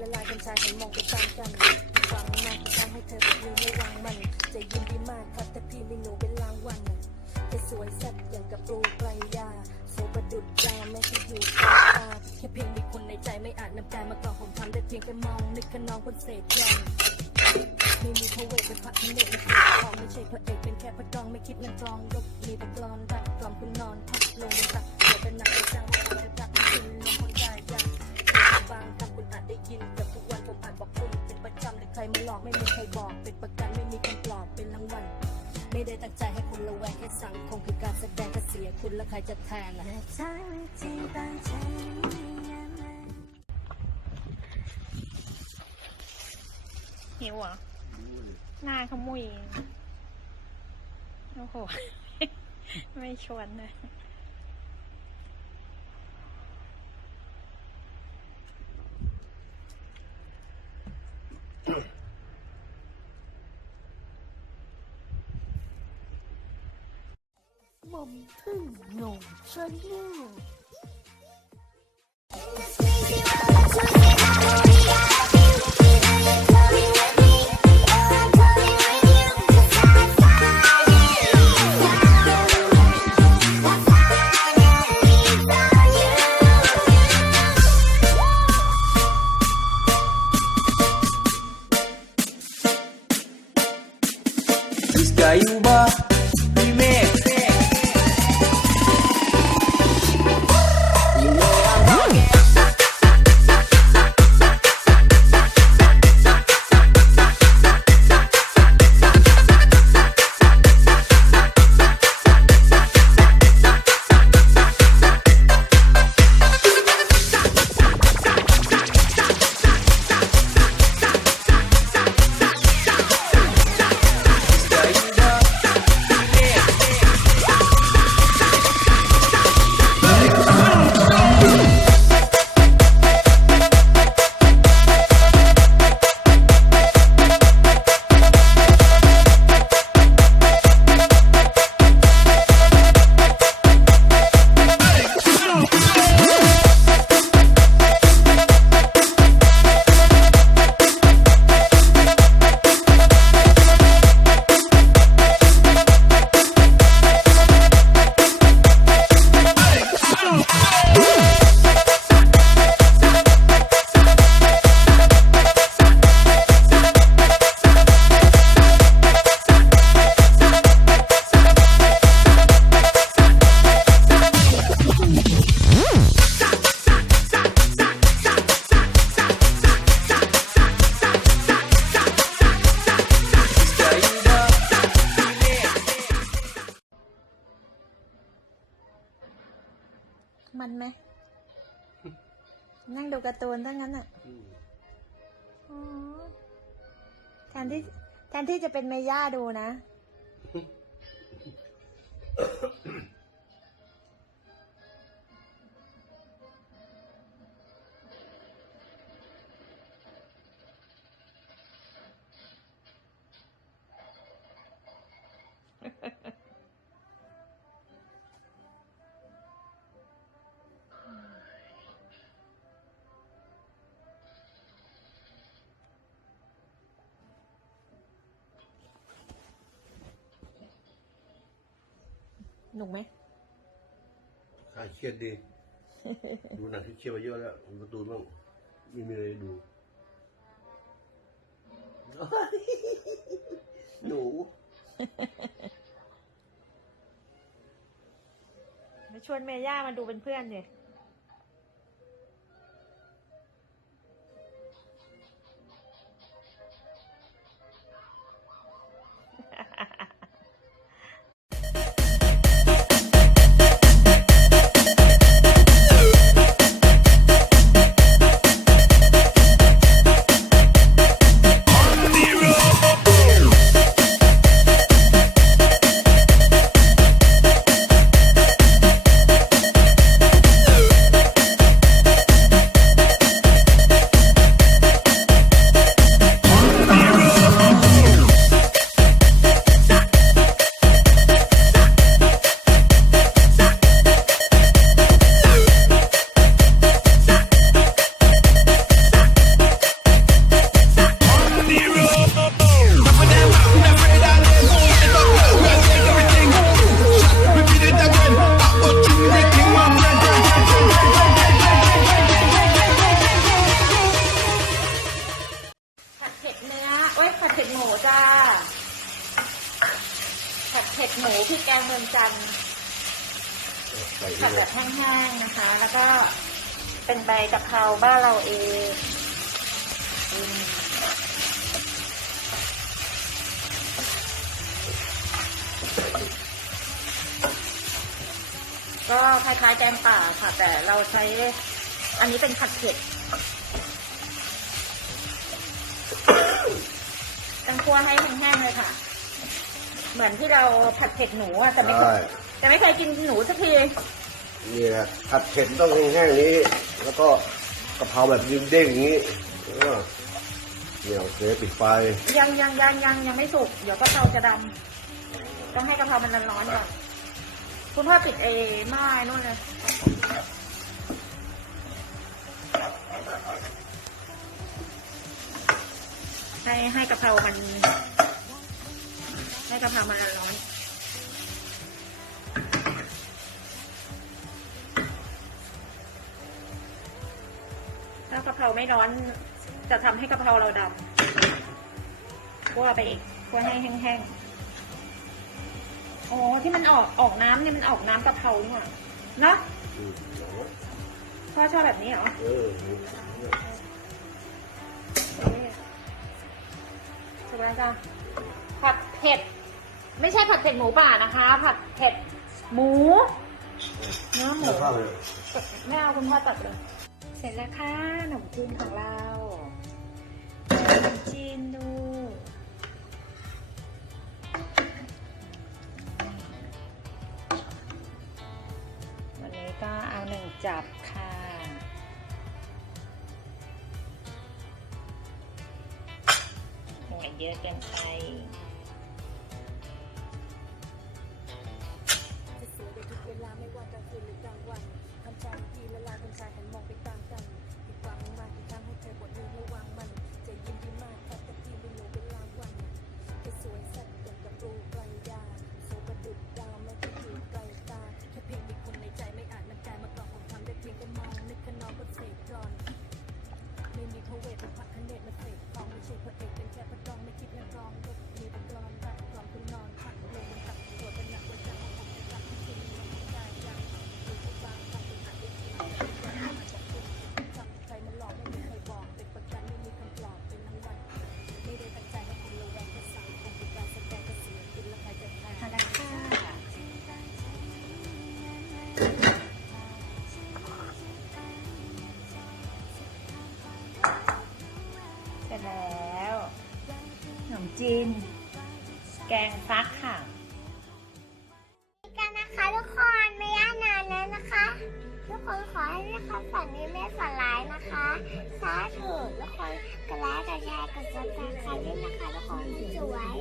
ละลายกันชายหันมองไปตามกันหวังมากจะทำให้เธอแบบนี้ระวังมัน จะยินดีมากครับแต่พี่มีหนูเป็นรางวัลเธอสวยสักอย่างกับปลูไกรยาโซประดุดดาแม้ที่อยู่กลางตาแค่เพียงมีคนในใจไม่อาจนำกายมากล่อผมทำได้เพียงแค่มองนึกขนองคนเศษแกงไม่มีพระเวทเป็นพระพเนตรไม่ใช่ทองไม่ใช่พระเอกเป็นแค่พระกองไม่คิดเงินทองยกมีแต่กลอนรักกล่อมคุณนอนพักลงบนตักเดี๋ยวเป็นหนักเป็นจังว่าจะรักคุณลงคนได้ยัง บางคำคุณอาจได้ยินเกือบทุกวันผมอาจบอกคุณเป็นประจำแต่ใครมาหลอกไม่มีใครบอก เป็นประกันไม่มีคำปลอบเป็นรางวัลไม่ได้ตั้งใจให้คุณระแวงแค่สังคมคือการแสดงก็เสียคุณแล้วใครจะแทนล่ะหิวเหรอหน้าขมุยโอ้โห ไม่ชวนเลย ม่อมพึ่งหนุ่มชนลูก มันไหม นั่งดูการ์ตูนทั้งนั้นอะอ๋อแทนที่แทนที่จะเป็นเมย่าดูนะ หนุกไหมคลายเครียดดี ดูหนังที่เครียดมาเยอะแล้วดูการ์ตูนบ้างไม่มีอะไรดูหนูชวนเมย่ามาดูเป็นเพื่อนเลย ผัดเผ็ดหมูพริกแกงเมืองจันทร์ผัดแบบแห้งๆนะคะ แล้วก็เป็นใบกะเพราบ้านเราเองก็คล้ายๆแกงป่าค่ะ แต่เราใช้ อันนี้เป็นผัดเผ็ด คั่วให้แห้งๆเลยค่ะ เหมือนที่เราผัดเผ็ดหนูอะแต่ไม่เคใช่ยแต่ไม่เคยกินหนูสักทีนี่แหละผัดเผ็ดต้องแห้งๆอย่างนี้ แล้วก็กะเพราแบบยืนเด้งอย่างนี้เออเนี่ยโอเคปิดไฟยังยังยังยังยังไม่สุกเดี๋ยวกะเพราจะดำต้องให้กะเพรามันร้อนๆก่อนคุณพ่อปิดเอหม้อไอ้นู่นเลย ให้ให้กะเพรามัน ให้กะเพรามันร้อนถ้ากะเพราไม่ร้อน จะทำให้กะเพราเราดำคั่วไปอีกคั่วให้แห้งๆ อ๋อที่มันออกออกน้ำเนี่ยมันออกน้ำกะเพรานี่หว่าเนาะอืมพ่อชอบแบบนี้เหรอ สบายจ้ะผัดเผ็ด ไม่ใช่ผัดเผ็ดหมูป่านะคะ ผัดเผ็ดหมูเนื้อหมูแล้วข้าวเลยไม่เอาคุณพ่อตัดเลย เสร็จแล้วค่ะขนมจีนของเรา เยอะเกินไปจะสวยได้ทุกเวลาไม่ว่ากลางคืนหรือกลางวันทำใจทีละลายคนชายหันมองไปตามกันผิดหวังมากที่ทำให้เธอบทนี้ระวังมันจะยินดีมากครับแต่พี่ไม่รู้เวลา ขนมแกงฟักค่ะกันนะคะทุกคนไม่ย่านานแล้วนะคะ ทุกคนขอให้ได้คำฝันนี้ไม่ฝันร้ายนะคะสาธุทุกคนกดไลค์กดแชร์กดซับสไครต์ด้วยนะคะทุกคนสวย